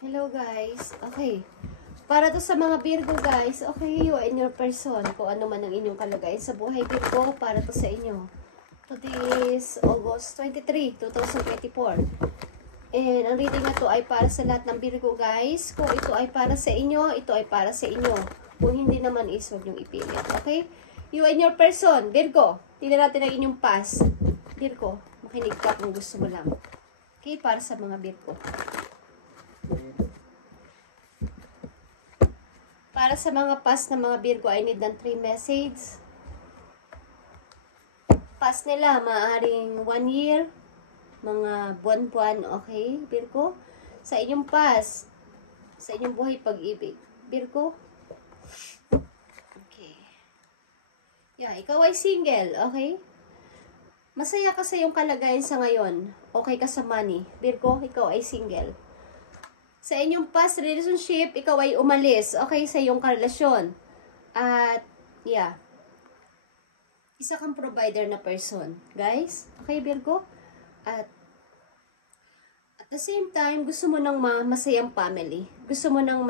Hello guys. Okay. Para to sa mga Virgo guys, okay, you in your person. Kung ano man ang inyong kalagayan sa buhay Virgo, para to sa inyo. Today is August 23, 2024. And ang reading na to ay para sa lahat ng Virgo guys. Kung ito ay para sa inyo, ito ay para sa inyo. Kung hindi naman is, huwag niyong ipilit. Okay? You and your person, Virgo. Tingnan natin ang inyong past. Virgo, makinig ka kung gusto mo lang. Okay? Para sa mga Virgo. Para sa mga past na mga Virgo, I need ng 3 message. Past nila, maaring 1 year, mga buwan-buwan, okay, Virgo? Sa inyong past, sa inyong buhay pag-ibig, Virgo? Okay. Yeah, ikaw ay single, okay? Masaya ka sa iyong kalagayan sa ngayon. Okay ka sa money. Virgo, ikaw ay single. Sa inyong past relationship, ikaw ay umalis, okay, sa iyong karelasyon. At, yeah. Isa kang provider na person, guys. Okay, Virgo? At the same time, gusto mo ng masayang family. Gusto mo ng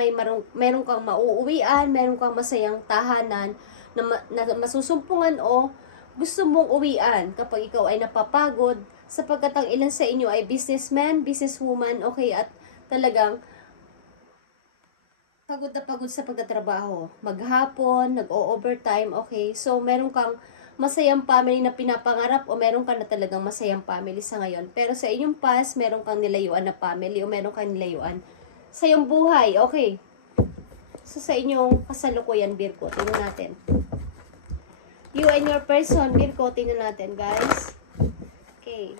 meron kang mauuwian, meron kang masayang tahanan na masusumpungan o gusto mong uwian kapag ikaw ay napapagod sapagkat ang ilan sa inyo ay businessman, businesswoman, okay, at talagang pagod na pagod sa pagtatrabaho. Maghapon, nag-o-overtime, okay? So, meron kang masayang family na pinapangarap o meron ka na talagang masayang family sa ngayon. Pero sa inyong past, meron kang nilayuan na family o meron kang nilayuan sa iyong buhay, okay? So, sa inyong kasalukuyan, Virgo, tingnan natin. You and your person, Virgo, tingnan natin, guys. Okay.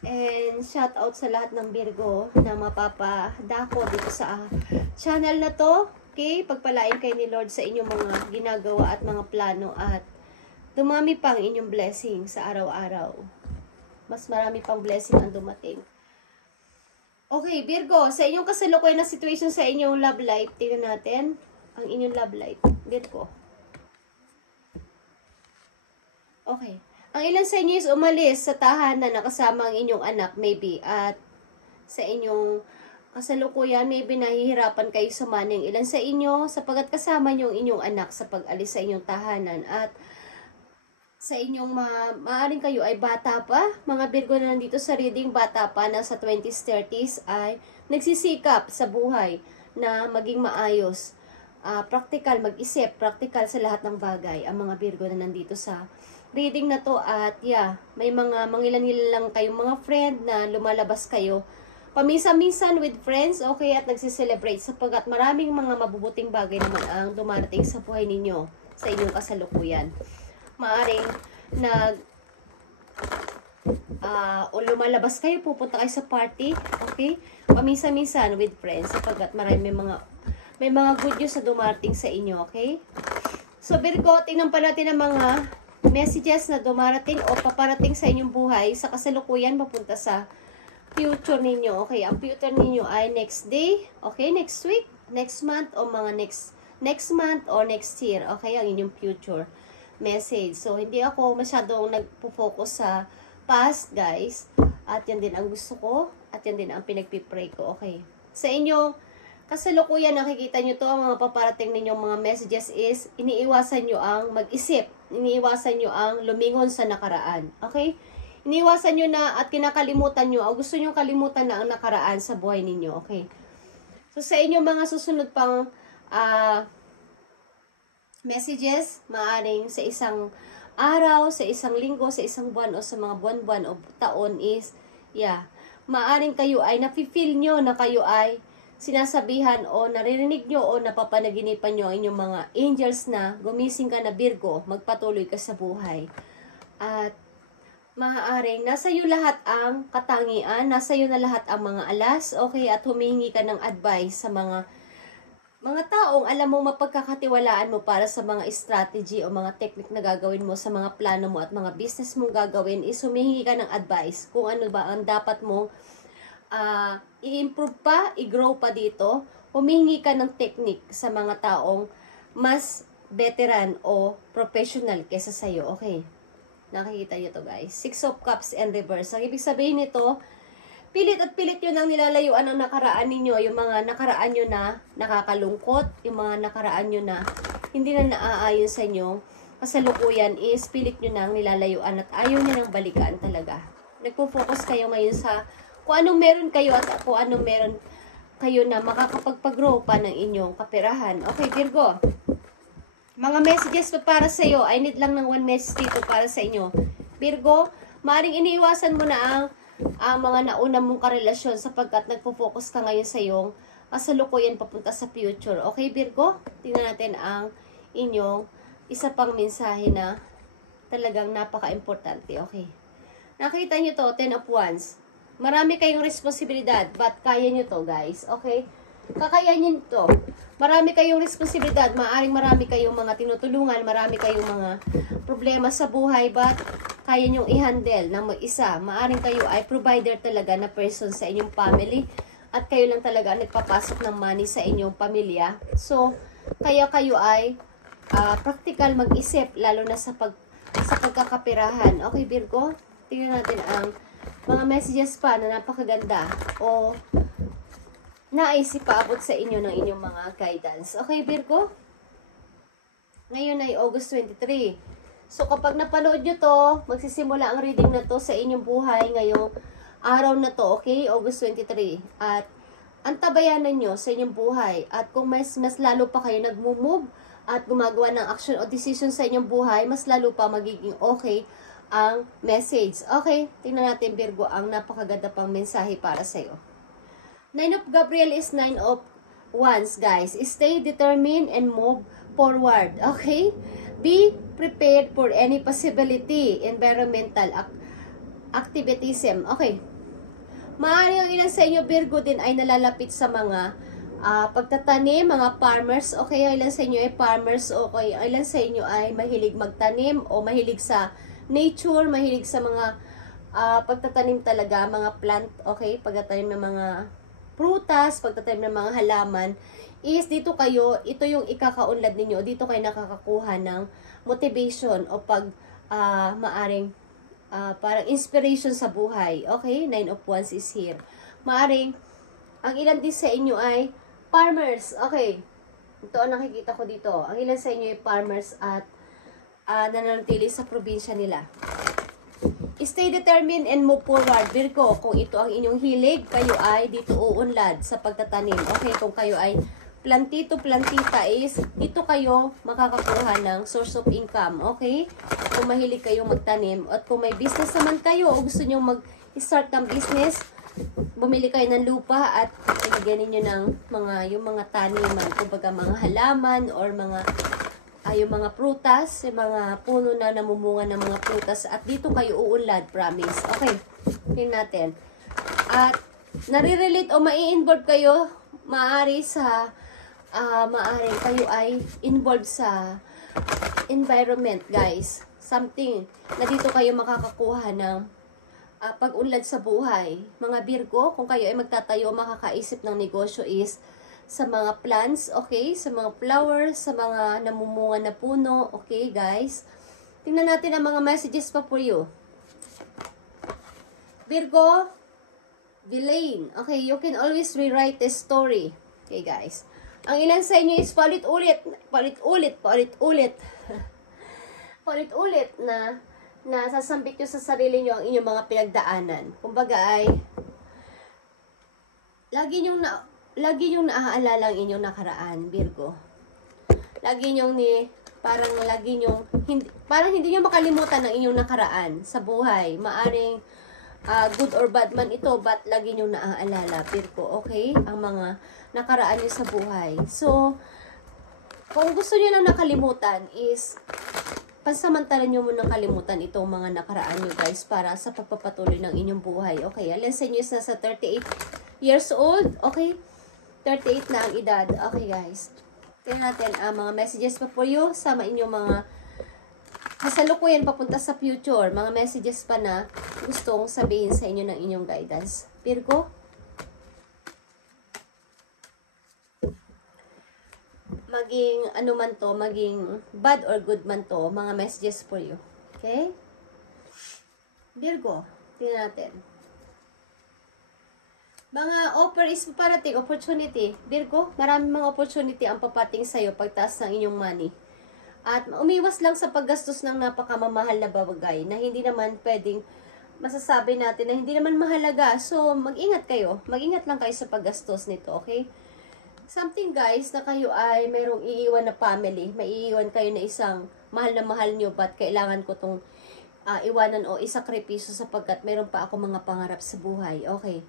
And shout out sa lahat ng Virgo na mapapadako dito sa channel na to. Okay, pagpalain kayo ni Lord sa inyong mga ginagawa at mga plano at dumami pang inyong blessing sa araw-araw. Mas marami pang blessing ang dumating. Okay, Virgo, sa inyong kasalukuyan na situation sa inyong love life, tingnan natin ang inyong love life. Virgo. Okay. Ang ilan sa inyo is umalis sa tahanan na kasama ang inyong anak, maybe. At sa inyong kasalukuyan, maybe nahihirapan kayo sa maning ilan sa inyo sapagat kasama nyo ang inyong anak sa pag-alis sa inyong tahanan. At sa inyong maaaring kayo ay bata pa, mga Virgo na nandito sa reading, bata pa, nasa 20s, 30s, ay nagsisikap sa buhay na maging maayos. Practical, mag-isip, practical sa lahat ng bagay, ang mga Virgo na nandito sa reading na to. At yeah, may mga mangilan-ngilan lang kayong mga friend na lumalabas kayo paminsan-minsan with friends, okay, at nagsiselebrate sapagkat maraming mga mabubuting bagay naman ang dumarating sa buhay ninyo sa inyong kasalukuyan. Maaring o lumalabas kayo, pupunta kayo sa party, okay, paminsan-minsan with friends sapagkat may mga good news na dumarating sa inyo, okay? So Virgo, tingnan pa natin ang mga messages na dumarating o paparating sa inyong buhay sa kasalukuyan papunta sa future ninyo. Okay, ang future ninyo ay next day, okay, next week, next month, o mga next month or next year. Okay, ang inyong future message. So, hindi ako masyadong nagpo-focus sa past, guys. At yan din ang gusto ko. At yan din ang pinagpipray ko. Okay. Sa inyo, kasalukuyan, nakikita nyo to, ang mga paparating ninyong mga messages is, iniiwasan nyo ang mag-isip. Iniiwasan nyo ang lumingon sa nakaraan. Okay? Iniiwasan nyo na at kinakalimutan nyo, o gusto nyo kalimutan na ang nakaraan sa buhay ninyo. Okay? So, sa inyong mga susunod pang messages, maaring sa isang araw, sa isang linggo, sa isang buwan, o sa mga buwan-buwan o taon is, yeah, maaring kayo ay nafe-feel nyo na kayo ay sinasabihan o naririnig nyo o napapanaginipan nyo ang inyong mga angels na gumising ka na Virgo, magpatuloy ka sa buhay. At maaaring nasa iyo lahat ang katangian, nasa iyo na lahat ang mga alas, okay, at humingi ka ng advice sa mga taong alam mo mapagkakatiwalaan mo para sa mga strategy o mga technique na gagawin mo sa mga plano mo at mga business mong gagawin is humingi ka ng advice kung ano ba ang dapat mo i-improve pa, i-grow pa dito. Humingi ka ng technique sa mga taong mas veteran o professional kesa sa'yo. Okay. Nakikita nyo to guys. 6 of Cups and reverse. Ang ibig sabihin nito, Pilit at pilit yun ang nilalayuan ng nakaraan ninyo, yung mga nakaraan nyo na nakakalungkot, yung mga nakaraan nyo na hindi na naaayon sa inyo. Kasalukuyan is pilit nyo na ang nilalayuan at ayaw nyo nang balikan talaga. Nagpo-focus kayo ngayon sa kung anong meron kayo at kung anong meron kayo na makakapagpag-grow pa ng inyong kaperahan. Okay, Virgo. Mga messages pa para sa iyo. I need lang ng one message dito para sa inyo. Virgo, maaaring iniiwasan mo na ang mga nauna mong karelasyon sapagkat nagpo-focus ka ngayon sa iyong kasalukuyan papunta sa future. Okay, Virgo? Tingnan natin ang inyong isa pang mensahe na talagang napaka-importante. Okay. Nakita nyo to, 10 of Wands. Marami kayong responsibilidad, but kaya nyo to, guys. Okay? Kakayanin to. Marami kayong responsibilidad, maaring marami kayong mga tinutulungan, marami kayong mga problema sa buhay, but kaya nyong i-handle ng mag-isa. Maaring kayo ay provider talaga na person sa inyong family at kayo lang talaga nagpapasok ng money sa inyong pamilya. So, kaya kayo ay practical mag-isip, lalo na sa pagkakapirahan. Okay, Virgo? Tingnan natin ang mga messages pa na napakaganda o nais ipaabot sa inyo ng inyong mga guidance. Okay, Virgo? Ngayon ay August 23. So, kapag napanood nyo to, magsisimula ang reading na to sa inyong buhay ngayong araw na to, okay? August 23. At antabayanan nyo sa inyong buhay. At kung mas lalo pa kayo nag-move at gumagawa ng action o decision sa inyong buhay, mas lalo pa magiging okay ang message. Okay? Tingnan natin, Virgo, ang napakaganda pang mensahe para sa'yo. 9 of Gabriel is 9 of Wands, guys. Stay determined and move forward. Okay? Be prepared for any possibility, environmental activism. Okay. Maaaring ang ilan sa inyo, Virgo, din ay nalalapit sa mga pagtatanim, mga farmers. Okay, ang ilan sa inyo ay farmers. Okay, ang ilan sa inyo ay mahilig magtanim o mahilig sa nature, mahilig sa mga pagtatanim talaga, mga plant. Okay, pagtatanim ng mga prutas, pagtatanim ng mga halaman, is dito kayo, ito yung ikakaunlad ninyo, dito kayo nakakakuha ng motivation o maaring parang inspiration sa buhay. Okay? 9 of Wands is here. Maaring, ang ilan din sa inyo ay farmers. Okay. Ito ang nakikita ko dito. Ang ilan sa inyo ay farmers at nananatili sa probinsya nila. Stay determined and move forward. Virgo, kung ito ang inyong hilig, kayo ay dito uunlad sa pagtatanim. Okay, kung kayo ay plantita is dito kayo makakakuha ng source of income. Okay? Kung mahilig kayong magtanim at kung may business naman kayo o gusto nyo mag-start ng business, bumili kayo ng lupa at ilagyan ninyo ng yung mga taniman, kumbaga mga halaman or yung mga prutas, yung mga puno na namumunga ng mga prutas at dito kayo uunlad, promise. Okay, tingnan natin. At nare-relate o mai-involve kayo, maaari kayo ay involved sa environment, guys. Something na dito kayo makakakuha ng pag-unlad sa buhay. Mga Virgo, kung kayo ay magtatayo, makakaisip ng negosyo is sa mga plants, okay? Sa mga flowers, sa mga namumunga na puno, okay, guys? Tingnan natin ang mga messages pa for you. Virgo, Villain. Okay, you can always rewrite the story. Okay, guys. Ang ilan sa inyo is paulit-ulit na sasambit nyo sa sarili nyo ang inyong mga pinagdaanan. Kumbaga ay, lagi nyong naaalala ang inyong nakaraan, Virgo. Parang hindi nyo makalimutan ang inyong nakaraan sa buhay. Maaring good or bad man ito, but lagi nyong naaalala, Virgo. Okay? Ang mga nakaraan nyo sa buhay. So, kung gusto nyo lang nakalimutan is, pansamantalan nyo munang kalimutan itong mga nakaraan nyo, guys, para sa pagpapatuloy ng inyong buhay. Okay? Alin sa inyo is nasa 38 years old. Okay? 38 na ang edad. Okay, guys. Tingnan natin ang mga messages pa for you sa inyong mga kasalukuyan papunta sa future. Mga messages pa na gustong sabihin sa inyo ng inyong guidance. Virgo? Maging ano man to, maging bad or good man to, mga messages for you. Okay? Virgo, tingnan natin. Mga offer is parating, opportunity. Virgo, maraming mga opportunity ang papating sa'yo pagtaas ng inyong money. At umiwas lang sa paggastos ng napakamamahal na bagay na hindi naman pwedeng masasabi natin na hindi naman mahalaga. So, mag-ingat kayo. Mag-ingat lang kayo sa paggastos nito, okay? Something guys, na kayo ay mayroong iiwan na family. May iiwan kayo na isang mahal na mahal nyo, but kailangan ko tong iwanan o isakripiso sapagkat mayroon pa ako mga pangarap sa buhay. Okay.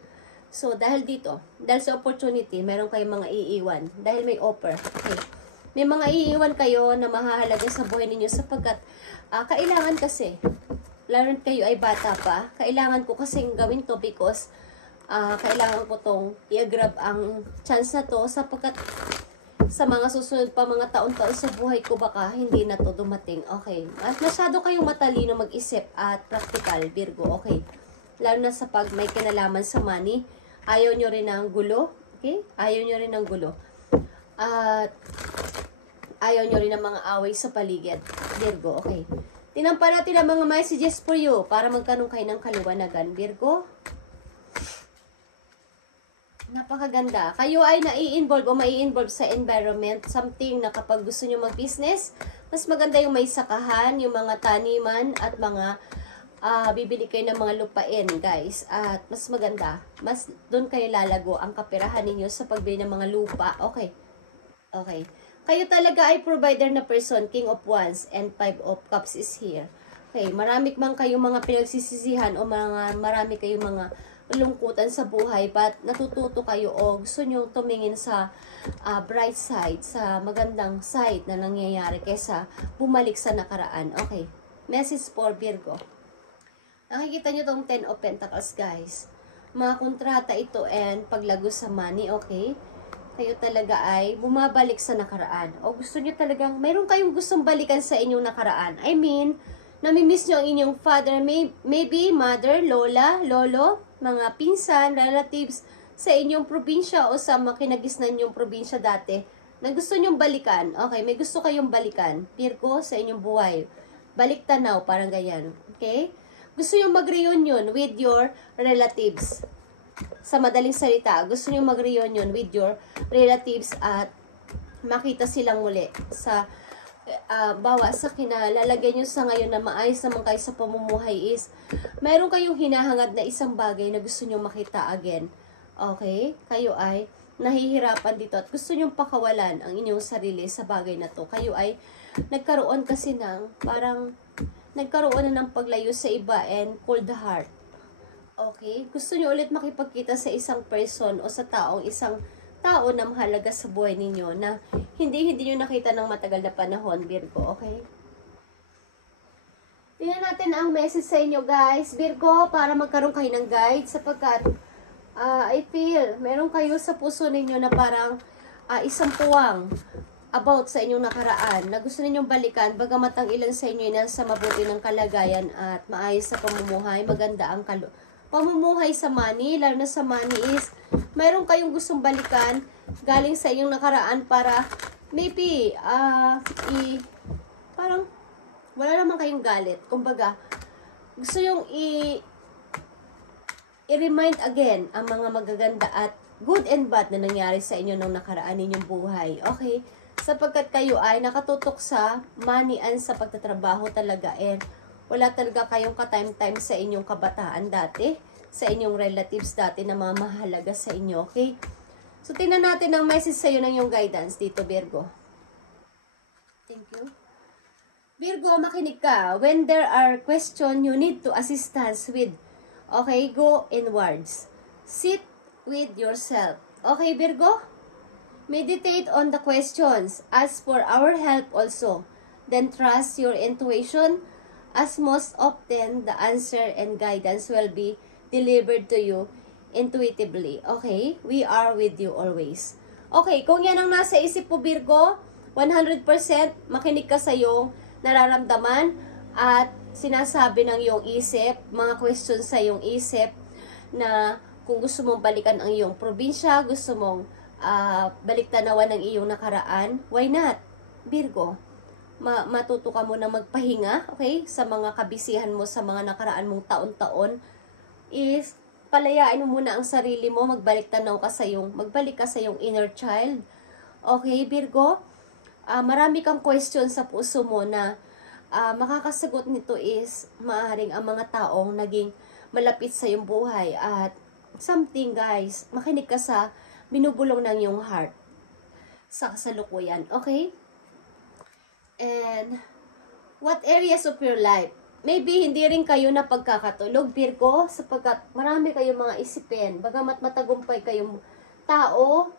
So, dahil dito, dahil sa opportunity, meron kayong mga iiwan. Dahil may offer. Okay. May mga iiwan kayo na mahahalaga sa buhay ninyo sapagkat kailangan kasi, lalo kayo ay bata pa, kailangan ko kasing gawin to because kailangan ko tong i-grab ang chance na to sapagkat sa mga susunod pa mga taon-taon sa buhay ko baka hindi na to dumating. Okay. At masyado kayong matalino mag-isip at practical, Virgo. Okay. Lalo na sa pag may kinalaman sa money, ayaw nyo rin ng gulo. Okay? Ayaw nyo rin ng gulo. At ayaw nyo rin ng mga away sa paligid. Virgo, okay. Tingnan pa natin ang mga messages for you para magkaroon kayo ng kaliwanagan. Virgo. Napakaganda. Kayo ay nai-involve o mai-involve sa environment. Something na kapag gusto nyo mag-business, mas maganda yung may sakahan, yung mga taniman at mga bibili kayo ng mga lupain, guys. At mas maganda, mas doon kayo lalago ang kaperahan ninyo sa pagbili ng mga lupa. Okay. Okay. Kayo talaga ay provider na person, King of Wands and Five of Cups is here. Okay, marami man kayong mga pinagsisisihan o marami kayong mga lungkutan sa buhay, but natututo kayo o gusto nyo tumingin sa bright side, sa magandang side na nangyayari kesa bumalik sa nakaraan. Okay. Message for Virgo. Nakikita nyo tong 10 of Pentacles, guys. Mga kontrata ito and paglago sa money, okay? Kayo talaga ay bumabalik sa nakaraan. O gusto nyo talagang, mayroon kayong gustong balikan sa inyong nakaraan. I mean, namimiss nyo ang inyong father, maybe mother, lola, lolo, mga pinsan, relatives sa inyong probinsya o sa makinagisnan nyong probinsya dati na gusto nyong balikan. Okay, may gusto kayong balikan. Virgo, sa inyong buhay. Balik tanaw, parang ganyan. Okay? Gusto nyo mag-reunion with your relatives. Sa madaling salita, gusto nyo mag-reunion with your relatives at makita silang muli. Sa bawa sa kinalalagay nyo sa ngayon na maayos naman kayo sa pamumuhay is meron kayong hinahangad na isang bagay na gusto nyo makita again. Okay? Kayo ay nahihirapan dito at gusto nyo pakawalan ang inyong sarili sa bagay na to. Kayo ay nagkaroon kasi ng parang nagkaroon na ng paglayo sa iba and cold heart. Okay? Gusto nyo ulit makipagkita sa isang person o sa isang tao na mahalaga sa buhay ninyo na hindi nyo nakita ng matagal na panahon, Virgo. Okay? Tingnan natin ang message sa inyo, guys. Virgo, para magkaroon kayo ng guide sapagkat I feel meron kayo sa puso ninyo na parang isang puwang about sa inyong nakaraan na gusto ninyong balikan bagamat ang ilan sa inyo ay nasa mabuti ng kalagayan at maayos sa pamumuhay, maganda ang pamumuhay sa money, lalo na sa money is mayroon kayong gustong balikan galing sa inyong nakaraan para maybe parang wala naman kayong galit. Kumbaga, gusto yung i-remind again ang mga magaganda at good and bad na nangyari sa inyo nung nakaraan ninyong buhay. Okay? Sapagkat kayo ay nakatutok sa money and sa pagtatrabaho talaga and wala talaga kayong ka-time-time sa inyong kabataan dati, sa inyong relatives dati na mga mahalaga sa inyo, okay? So, tingnan natin ang message sa iyo ng iyong guidance dito, Virgo. Thank you. Virgo, makinig ka. When there are questions, you need to assistance with, okay, go inwards. Sit with yourself. Okay, Virgo? Meditate on the questions. Ask for our help also. Then trust your intuition as most often the answer and guidance will be delivered to you intuitively. Okay? We are with you always. Okay, kung yan ang nasa isip mo, Virgo, 100% makinig ka sa iyong nararamdaman at sinasabi ng iyong isip, mga questions sa iyong isip na kung gusto mong balikan ang iyong probinsya, gusto mong baliktanawan ng iyong nakaraan, why not? Virgo, matuto ka muna magpahinga, okay? Sa mga kabisihan mo sa mga nakaraan mong taon-taon is palayain mo muna ang sarili mo, magbalik ka sa iyong inner child. Okay, Virgo? Marami kang question sa puso mo na makakasagot nito is maaaring ang mga taong naging malapit sa iyong buhay at something, guys, makinig ka sa binubulong ng iyong heart sa kasalukuyan, okay? And what areas of your life? Maybe hindi rin kayo na pagkakatulog, Virgo, sapagkat marami kayong mga isipin. Bagamat matagumpay kayong tao,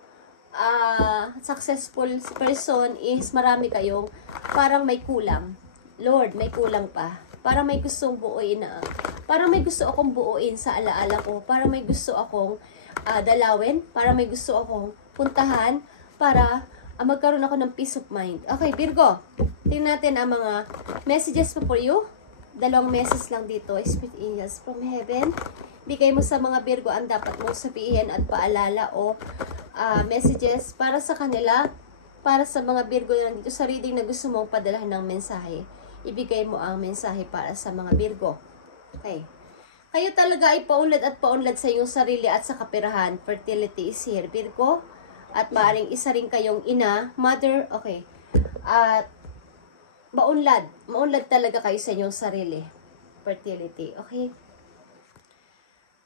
successful person is marami kayong parang may kulang. Lord, may kulang pa. Parang may gustong buuin na. Parang may gusto akong buuin sa alaala ko. Parang may gusto akong dalawin. Parang may gusto akong puntahan para magkaroon ako ng peace of mind. Okay, Virgo. Tingnan natin ang mga messages for you. 2 messages lang dito. Spirit angels from heaven. Bigay mo sa mga Virgo ang dapat mong sabihin at paalala o messages para sa kanila. Para sa mga Virgo na dito sa reading na gusto mong padalahan ng mensahe. Ibigay mo ang mensahe para sa mga Virgo. Okay. Kayo talaga ay paunlad at paunlad sa iyong sarili at sa kapirahan. Fertility is here, Virgo. At maaaring isa rin kayong ina, mother, okay. At maunlad talaga kayo sa inyong sarili. Fertility, okay.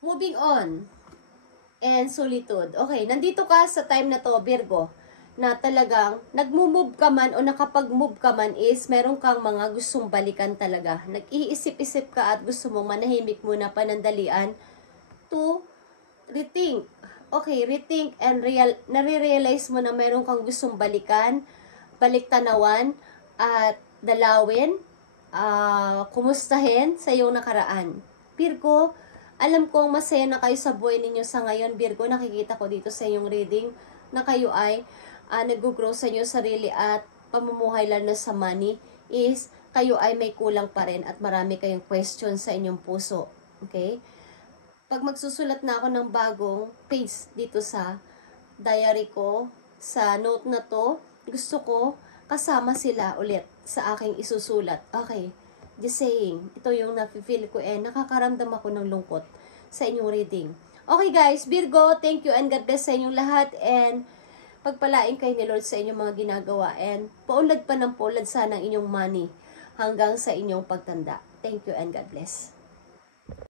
Moving on. And solitude. Okay, nandito ka sa time na to, Virgo, na talagang nagmo-move ka man o nakapag-move ka man is meron kang mga gustong balikan talaga. Nag-iisip-isip ka at gusto mong manahimik muna panandalian to rethink. Okay, rethink and nare-realize mo na meron kang gustong balikan, baliktanawan, at dalawin, kumustahin sa iyong nakaraan. Virgo, alam kong masaya na kayo sa buhay ninyo sa ngayon, Virgo. Nakikita ko dito sa iyong reading na kayo ay nag-grow sa inyong sarili at pamumuhay lalo na sa money is kayo ay may kulang pa rin at marami kayong question sa inyong puso. Okay? Pag magsusulat na ako ng bagong page dito sa diary ko, sa note na to, gusto ko kasama sila ulit sa aking isusulat. Okay, just saying, ito yung nafe-feel ko nakakaramdam ako ng lungkot sa inyong reading. Okay guys, Virgo, thank you and God bless sa inyong lahat and pagpalain kayo ni Lord sa inyong mga ginagawa and paunlad pa ng paunlad sana ang inyong money hanggang sa inyong pagtanda. Thank you and God bless.